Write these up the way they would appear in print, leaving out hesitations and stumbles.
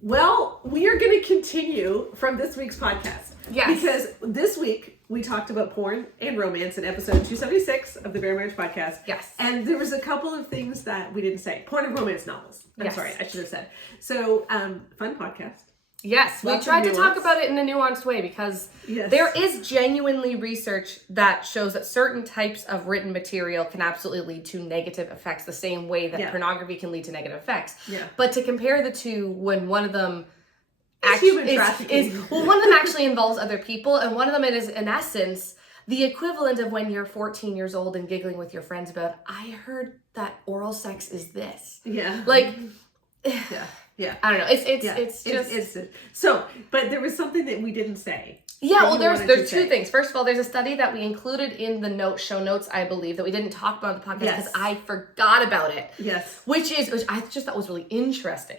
Well, we are going to continue from this week's podcast. Yes. Because this week we talked about porn and romance in episode 276 of the Bare Marriage Podcast. Yes. And there was a couple of things that we didn't say. Porn and romance novels. I'm sorry, I should have said. So, fun podcast. Yes, we tried to talk about it in a nuanced way because there is genuinely research that shows that certain types of written material can absolutely lead to negative effects the same way that pornography can lead to negative effects. Yeah. But to compare the two when one of them one of them actually involves other people and one of them is in essence the equivalent of when you're 14 years old and giggling with your friends about, I heard that oral sex is this. Yeah. Like, yeah. I don't know. It's just so. But there was something that we didn't say. Yeah, well, there's two things. First of all, there's a study that we included in the show notes, I believe, that we didn't talk about on the podcast because I forgot about it. Yes. Which I just thought was really interesting.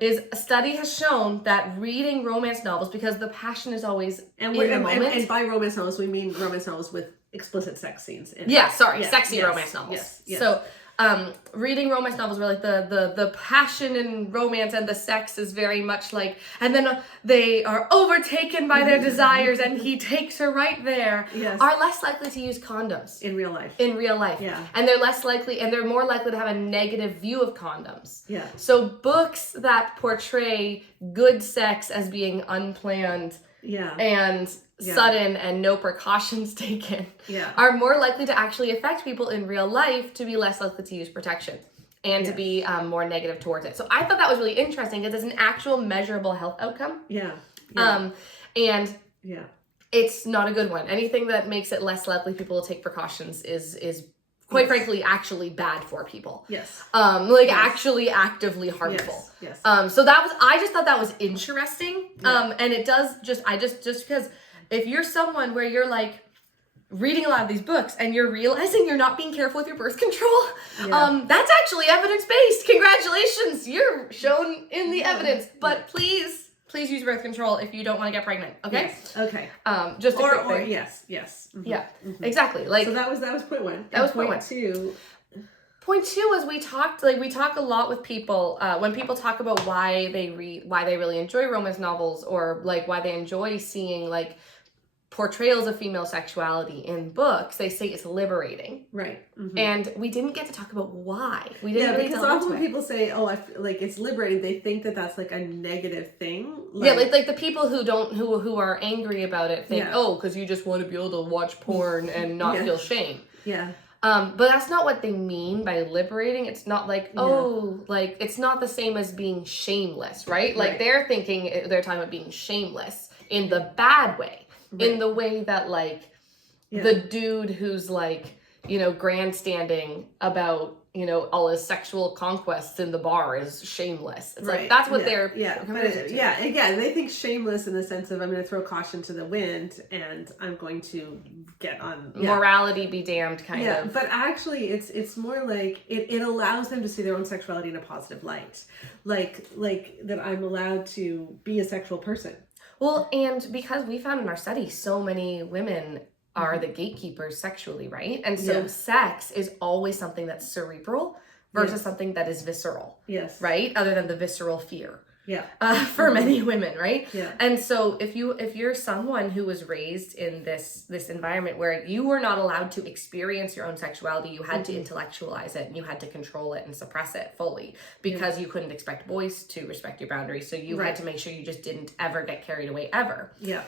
Is a study has shown that reading romance novels, because the passion is always in the moment. And by romance novels, we mean romance novels with explicit sex scenes in it. Sexy romance novels. Yes. So, reading romance novels where like the passion and romance and the sex is very much like, and then they are overtaken by their desires and he takes her right there, are less likely to use condoms in real life. Yeah. And they're more likely to have a negative view of condoms. Yeah. So books that portray good sex as being unplanned and sudden and no precautions taken are more likely to actually affect people in real life, to be less likely to use protection and to be more negative towards it. So I thought that was really interesting because it's an actual measurable health outcome. And it's not a good one. Anything that makes it less likely people will take precautions is quite frankly actually bad for people. Actually actively harmful. So I just thought that was interesting. And it does just because if you're someone where you're like reading a lot of these books and you're realizing you're not being careful with your birth control, that's actually evidence-based. Congratulations, you're shown in the evidence. But please use birth control if you don't want to get pregnant. Okay. Yes. Okay. Just a quick thing. Yes. Yeah. Exactly. Like, so that was point one. That was point one. Point two is we talk a lot with people when people talk about why they really enjoy romance novels or like why they enjoy seeing like portrayals of female sexuality in books. They say it's liberating, right? And we didn't get to talk about why. We didn't really because often when people say, "Oh, I feel like it's liberating," they think that that's like a negative thing. Like the people who are angry about it think, "Oh, because you just want to be able to watch porn and not feel shame." Yeah. But that's not what they mean by liberating. It's not like, like, it's not the same as being shameless, right? Like, they're talking about being shameless in the bad way. In the way that, like, the dude who's, like, grandstanding about, all his sexual conquests in the bar is shameless. It's like, that's what they're... Again, they think shameless in the sense of, I'm going to throw caution to the wind and I'm going to get on... Morality be damned kind of. Yeah, but actually it's more like it allows them to see their own sexuality in a positive light. Like that I'm allowed to be a sexual person. Well, and because we found in our study so many women are the gatekeepers sexually, right? And so sex is always something that's cerebral versus something that is visceral. Yes. Right? Other than the visceral fear. Yeah. For many women, right? Yeah. And so if you're someone who was raised in this environment where you were not allowed to experience your own sexuality, you had to intellectualize it and you had to control it and suppress it fully because you couldn't expect boys to respect your boundaries. So you had to make sure you just didn't ever get carried away ever. Yeah.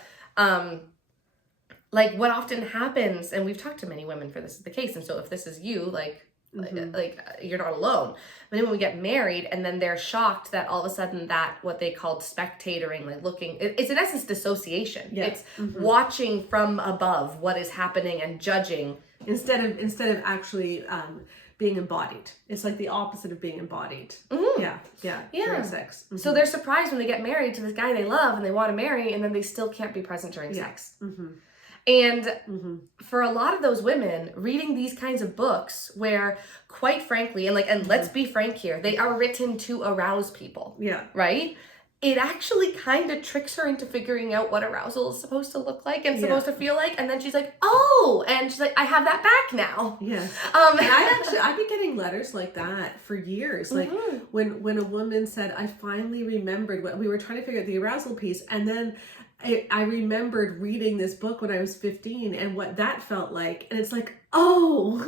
Like what often happens, and we've talked to many women for this is the case, and so if this is you, like you're not alone. But then when we get married and then they're shocked that all of a sudden that what they called spectatoring, like looking, it's in essence dissociation. Yeah. It's watching from above what is happening and judging instead of actually being embodied. It's like the opposite of being embodied. Yeah. During sex. So they're surprised when they get married to this guy they love and they want to marry, and then they still can't be present during sex. And for a lot of those women, reading these kinds of books where, quite frankly, and let's be frank here, they are written to arouse people. Yeah. Right? it actually kind of tricks her into figuring out what arousal is supposed to look like and supposed to feel like. And then she's like, oh, and she's like, I have that back now. Yes. And I've been getting letters like that for years. Like when a woman said, I finally remembered what we were trying to figure out the arousal piece. And then I remembered reading this book when I was 15 and what that felt like. And it's like, oh,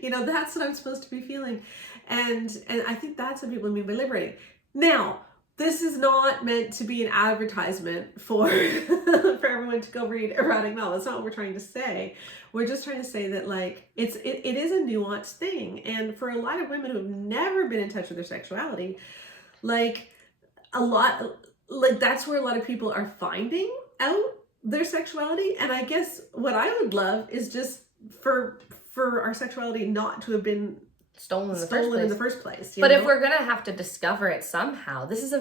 that's what I'm supposed to be feeling. And I think that's what people mean by liberating. Now, this is not meant to be an advertisement for everyone to go read erotic novels. That's not what we're trying to say. We're just trying to say that like it is a nuanced thing. And for a lot of women who have never been in touch with their sexuality, like that's where a lot of people are finding out their sexuality. And I guess what I would love is just for our sexuality not to have been stolen in the first place. But if we're gonna have to discover it somehow, this is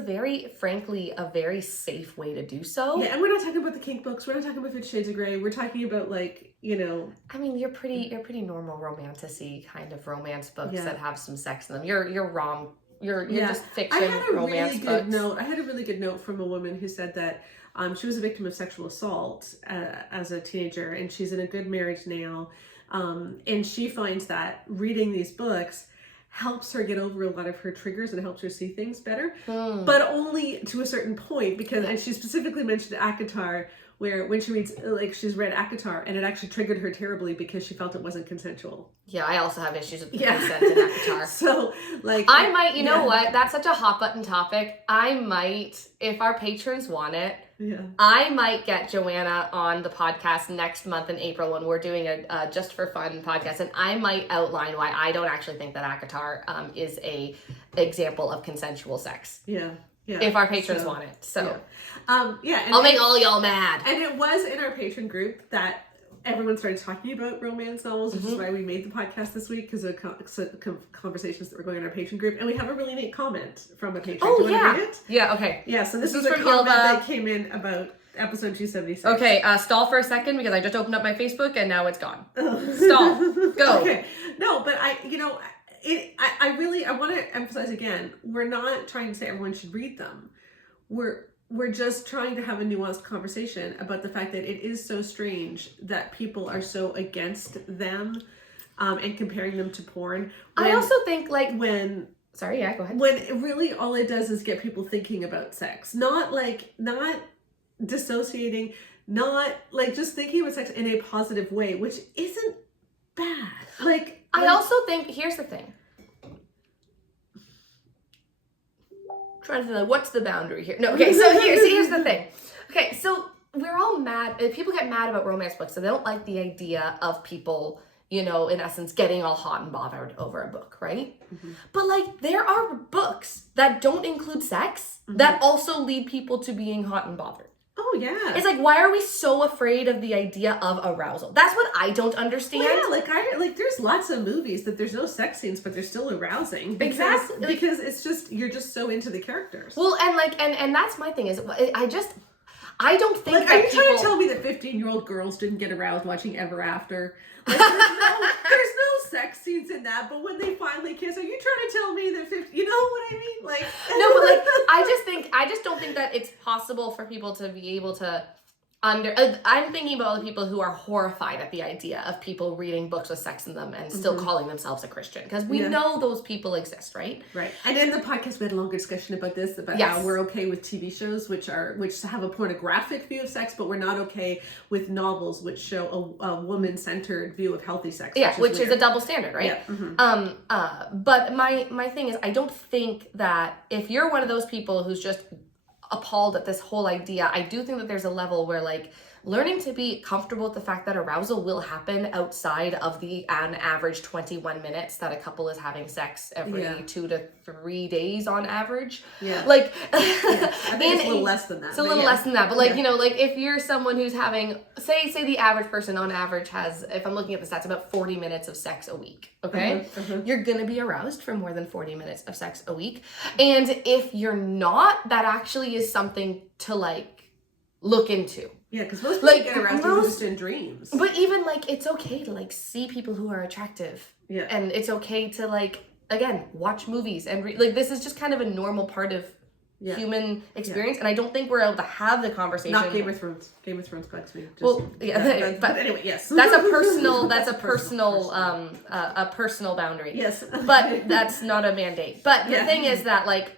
frankly a very safe way to do so. Yeah, and we're not talking about the kink books. We're not talking about 50 Shades of Grey. We're talking about I mean, you're pretty normal romantic-y kind of romance books that have some sex in them. You're just fiction romance books. I had a really good note from a woman who said that she was a victim of sexual assault as a teenager, and she's in a good marriage now. And she finds that reading these books helps her get over a lot of her triggers and helps her see things better, but only to a certain point and she specifically mentioned ACOTAR, where when she reads, she's read ACOTAR and it actually triggered her terribly because she felt it wasn't consensual. Yeah, I also have issues with the consent in ACOTAR. So, I might, you know what? That's such a hot button topic. I might, if our patrons want it, I might get Joanna on the podcast next month in April when we're doing a Just for Fun podcast, and I might outline why I don't actually think that ACOTAR is a example of consensual sex. Yeah. Yeah. If our patrons want it. So, and I'll make all y'all mad. And it was in our patron group that everyone started talking about romance novels, which is why we made the podcast this week, because of conversations that were going on in our patron group. And we have a really neat comment from a patron. Oh, Do you want to read it? Yeah, okay. Yeah, so this is a comment that came in about episode 276. Okay, stall for a second because I just opened up my Facebook and now it's gone. Stall. Go. Okay. No, but I want to emphasize again, we're not trying to say everyone should read them. We're just trying to have a nuanced conversation about the fact that it is so strange that people are so against them and comparing them to porn. I also think Sorry, yeah, go ahead. When really all it does is get people thinking about sex. Not dissociating, not just thinking about sex in a positive way, which isn't bad. I also think, here's the thing. Trying to think, what's the boundary here? No, okay, so here's the thing. Okay, so we're all mad. People get mad about romance books, so they don't like the idea of people, in essence, getting all hot and bothered over a book, right? Mm-hmm. But there are books that don't include sex that also lead people to being hot and bothered. Oh, yeah. It's why are we so afraid of the idea of arousal? That's what I don't understand. Well, yeah, there's lots of movies that there's no sex scenes, but they're still arousing. Exactly. Because it's just, you're just so into the characters. Well, and that's my thing is, I don't think that are you trying to tell me that 15-year-old girls didn't get aroused watching Ever After? There's no sex scenes in that, but when they finally kiss, are you trying to tell me that 15, you know what I mean? No, but I just don't think that it's possible for people to be able to I'm thinking about all the people who are horrified at the idea of people reading books with sex in them and still calling themselves a Christian, because we know those people exist, right? Right. And in the podcast, we had a longer discussion about this, about how we're okay with TV shows which have a pornographic view of sex, but we're not okay with novels which show a woman-centered view of healthy sex. Yeah, which is a double standard, right? Yeah. But my thing is, I don't think that if you're one of those people who's just appalled at this whole idea, I do think that there's a level where learning to be comfortable with the fact that arousal will happen outside of an average 21 minutes that a couple is having sex every 2 to 3 days on average. Yeah. I think it's a little less than that. It's a little less than that. But if you're someone who's having, say the average person on average has, if I'm looking at the stats, about 40 minutes of sex a week. Okay? You're going to be aroused for more than 40 minutes of sex a week. And if you're not, that actually is something to look into. Yeah, because most people get aroused just in dreams. But even it's okay to see people who are attractive. Yeah. And it's okay to again, watch movies and this is just kind of a normal part of human experience, and I don't think we're able to have the conversation. Not Game of Thrones. Game of Thrones bugs me. But anyway, yes. That's a personal boundary. Yes. But that's not a mandate. But the thing is that like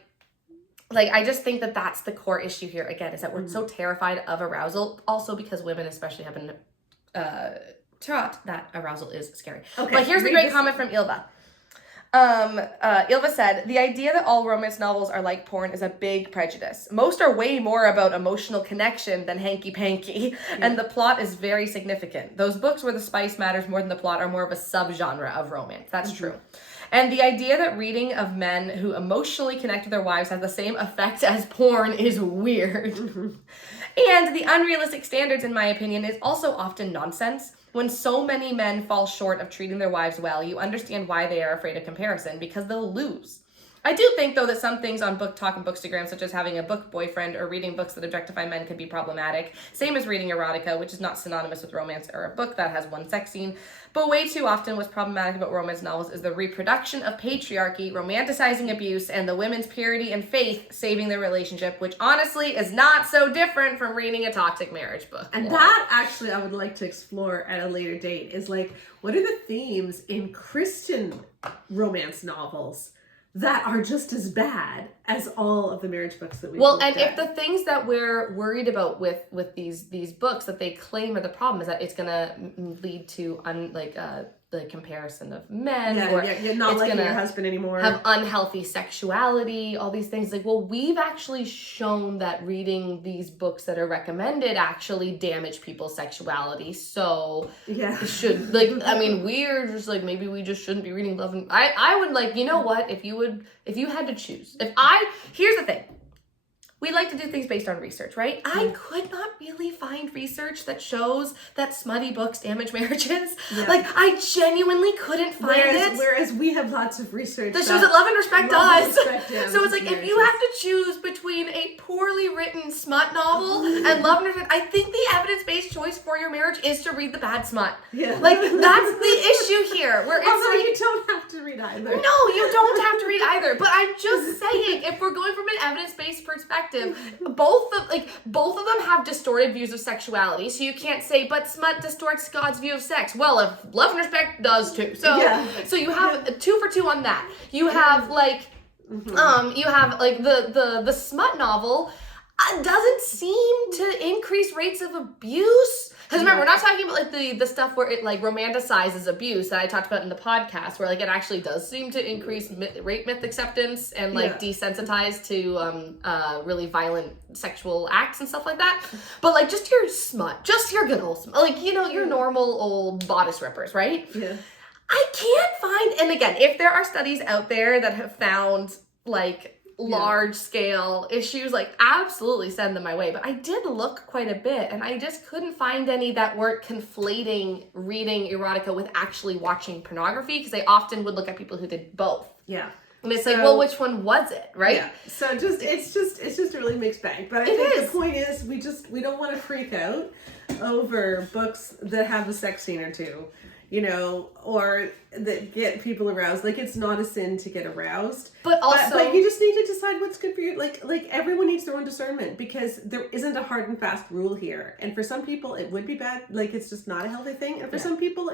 I just think that that's the core issue here again, is that we're so terrified of arousal, also because women especially have been taught that arousal is scary. Okay, but here's the great comment from Ilva. Ilva said, the idea that all romance novels are like porn is a big prejudice. Most are way more about emotional connection than hanky-panky, and the plot is very significant. Those books where the spice matters more than the plot are more of a subgenre of romance. That's true. And the idea that reading of men who emotionally connect with their wives has the same effect as porn is weird. And the unrealistic standards, in my opinion, is also often nonsense. When so many men fall short of treating their wives well, you understand why they are afraid of comparison, because they'll lose. I do think, though, that some things on Book Talk and Bookstagram, such as having a book boyfriend or reading books that objectify men, could be problematic. Same as reading erotica, which is not synonymous with romance, or a book that has one sex scene. But way too often what's problematic about romance novels is the reproduction of patriarchy, romanticizing abuse, and the women's purity and faith saving their relationship, which honestly is not so different from reading a toxic marriage book. And that actually I would like to explore at a later date, is like, what are the themes in Christian romance novels that are just as bad as all of the marriage books that we've looked at? If the things that we're worried about with these books that they claim are the problem is that it's gonna lead to the comparison of men, you're not liking your husband anymore, have unhealthy sexuality, all these things. Like, well, we've actually shown that reading these books that are recommended actually damage people's sexuality. So it should, we're just like, maybe we just shouldn't be reading love. And I would like, you know what, if you had to choose, here's the thing. We like to do things based on research, right? I could not really find research that shows that smutty books damage marriages. Yeah. Like, I genuinely couldn't find it. Whereas we have lots of research that shows that Love and Respect does. So it's like, if you have to choose between a poorly written smut novel and Love and Respect, I think the evidence-based choice for your marriage is to read the bad smut. Yeah. Like, that's the issue here. Where it's although you don't have to read either. No, you don't have to read either. But I'm just saying, if we're going from an evidence-based perspective, both of them have distorted views of sexuality, so you can't say, but smut distorts God's view of sex. Well, if Love and Respect does too. So you have 2 for 2 on that. You have the smut novel doesn't seem to increase rates of abuse. Because remember, we're not talking about like the stuff where it like romanticizes abuse that I talked about in the podcast, where like it actually does seem to increase rape myth acceptance and like desensitize to really violent sexual acts and stuff like that. But like just your smut, just your good old smut, like, you know, your normal old bodice rippers, right? Yeah. I can't find, and again, if there are studies out there that have found like large scale issues, like absolutely send them my way. But I did look quite a bit and I just couldn't find any that weren't conflating reading erotica with actually watching pornography, because they often would look at people who did both. Yeah. And it's like, well, which one was it, right? Yeah. So it's just a really mixed bag. But I think the point is we don't want to freak out over books that have a sex scene or two, you know, or that get people aroused. Like, it's not a sin to get aroused. But also, but you just need to decide what's good for you. Like everyone needs their own discernment, because there isn't a hard and fast rule here. And for some people, it would be bad. Like, it's just not a healthy thing. And for some people,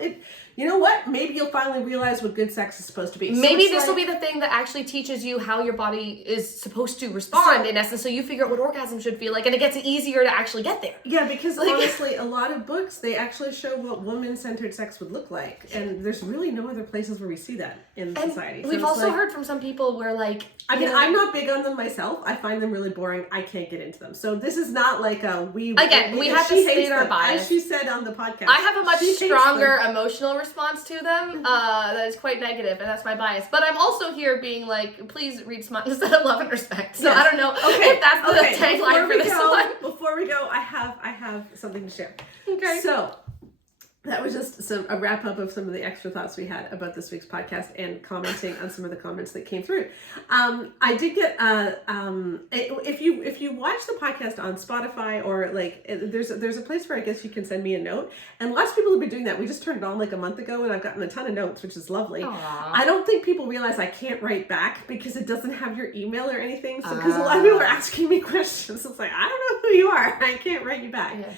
you know what? Maybe you'll finally realize what good sex is supposed to be. Maybe this will be the thing that actually teaches you how your body is supposed to respond, in essence. So you figure out what orgasm should feel like, and it gets easier to actually get there. Yeah, because honestly, a lot of books, they actually show what woman-centered sex would look like. And there's really no other places where we see that in society. So we've also heard from some people where, like, I mean, I'm not big on them myself. I find them really boring. I can't get into them. So this is not like we have to state our bias. As she said on the podcast, I have a much stronger emotional response to them that is quite negative, and that's my bias. But I'm also here being like, please read smut instead of Love and Respect. So I don't know if that's the tagline for this one. Before we go, I have something to share. Okay. So that was just a wrap up of some of the extra thoughts we had about this week's podcast and commenting on some of the comments that came through. I did get if you watch the podcast on Spotify or like there's a place where I guess you can send me a note, and lots of people have been doing that. We just turned it on like a month ago, and I've gotten a ton of notes, which is lovely. Aww. I don't think people realize I can't write back because it doesn't have your email or anything. So because a lot of people are asking me questions, it's like I don't know who you are. I can't write you back. Yes.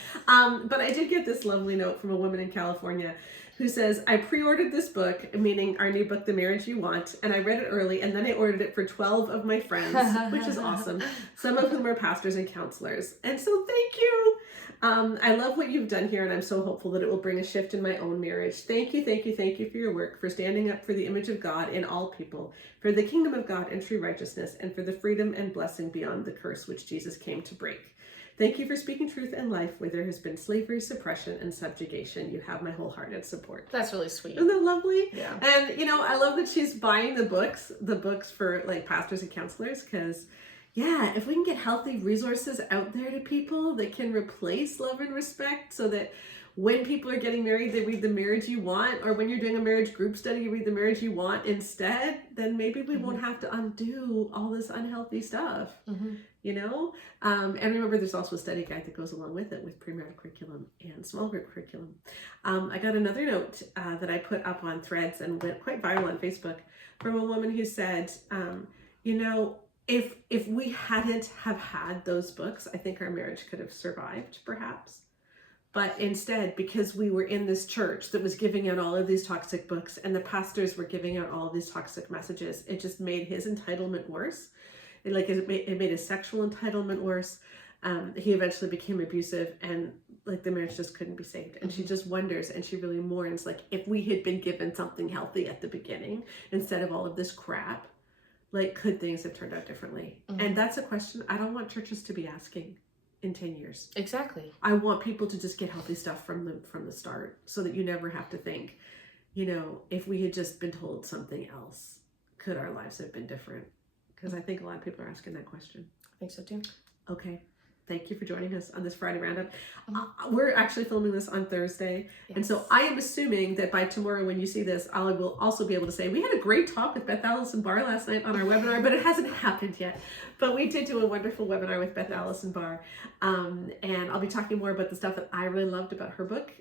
But I did get this lovely note from a woman in California who says, I pre-ordered this book, meaning our new book, The Marriage You Want, and I read it early, and then I ordered it for 12 of my friends, which is awesome. Some of whom are pastors and counselors. And so thank you. I love what you've done here, and I'm so hopeful that it will bring a shift in my own marriage. Thank you, thank you, thank you for your work, for standing up for the image of God in all people, for the kingdom of God and true righteousness, and for the freedom and blessing beyond the curse which Jesus came to break. Thank you for speaking truth and life where there has been slavery, suppression, and subjugation. You have my wholehearted support. That's really sweet. Isn't that lovely? Yeah. And, I love that she's buying the books for like pastors and counselors, because, yeah, if we can get healthy resources out there to people that can replace love and respect, so that when people are getting married, they read The Marriage You Want, or when you're doing a marriage group study, you read The Marriage You Want instead, then maybe we won't have to undo all this unhealthy stuff. And remember, there's also a study guide that goes along with it with premarital curriculum and small group curriculum. I got another note that I put up on Threads and went quite viral on Facebook from a woman who said, if we hadn't have had those books, I think our marriage could have survived, perhaps. But instead, because we were in this church that was giving out all of these toxic books and the pastors were giving out all of these toxic messages, it just made his entitlement worse. It made his sexual entitlement worse. He eventually became abusive, and like the marriage just couldn't be saved. And she just wonders, and she really mourns, like, if we had been given something healthy at the beginning instead of all of this crap, like, could things have turned out differently? And that's a question I don't want churches to be asking in 10 years. Exactly. I want people to just get healthy stuff from the start, so that you never have to think, if we had just been told something else, could our lives have been different? Because I think a lot of people are asking that question. I think so too. Okay. Thank you for joining us on this Friday Roundup. We're actually filming this on Thursday. Yes. And so I am assuming that by tomorrow when you see this, I will also be able to say, we had a great talk with Beth Allison Barr last night on our webinar, but it hasn't happened yet. But we did do a wonderful webinar with Beth Allison Barr. And I'll be talking more about the stuff that I really loved about her book,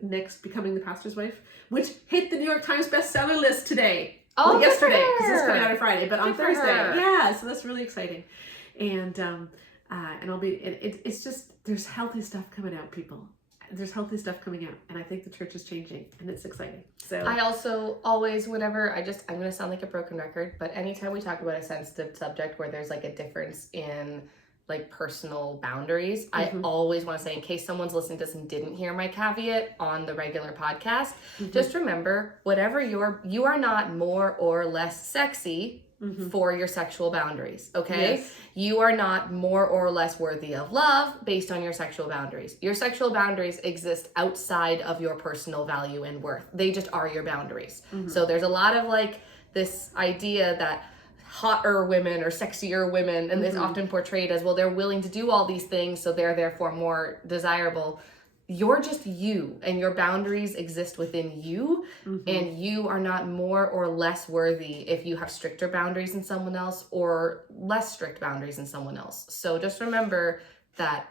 Next, Becoming the Pastor's Wife, which hit the New York Times bestseller list today. Oh, yesterday, because it's coming out on Friday, but on Thursday. Yeah, so that's really exciting. And I'll be, it's just, there's healthy stuff coming out, people. There's healthy stuff coming out, and I think the church is changing, and it's exciting. So I also always, whenever I'm going to sound like a broken record, but anytime we talk about a sensitive subject where there's like a difference in like personal boundaries, I always want to say, in case someone's listening to this and didn't hear my caveat on the regular podcast, just remember, whatever you are not more or less sexy for your sexual boundaries, okay? Yes. You are not more or less worthy of love based on your sexual boundaries. Your sexual boundaries exist outside of your personal value and worth. They just are your boundaries. So there's a lot of like this idea that hotter women or sexier women, and it's often portrayed as, well, they're willing to do all these things, so they're therefore more desirable. You're just you, and your boundaries exist within you, and you are not more or less worthy if you have stricter boundaries than someone else or less strict boundaries than someone else. So just remember that,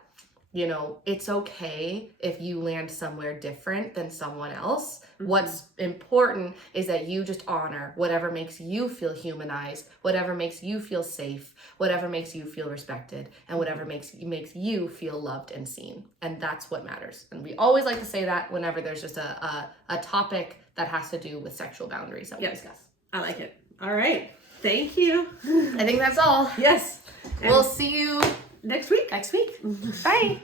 it's okay if you land somewhere different than someone else. What's important is that you just honor whatever makes you feel humanized, whatever makes you feel safe, whatever makes you feel respected, and whatever makes you feel loved and seen. And that's what matters. And we always like to say that whenever there's just a topic that has to do with sexual boundaries that we discuss. I like it. All right. Thank you. I think that's all. Yes. And we'll see you next week. Bye.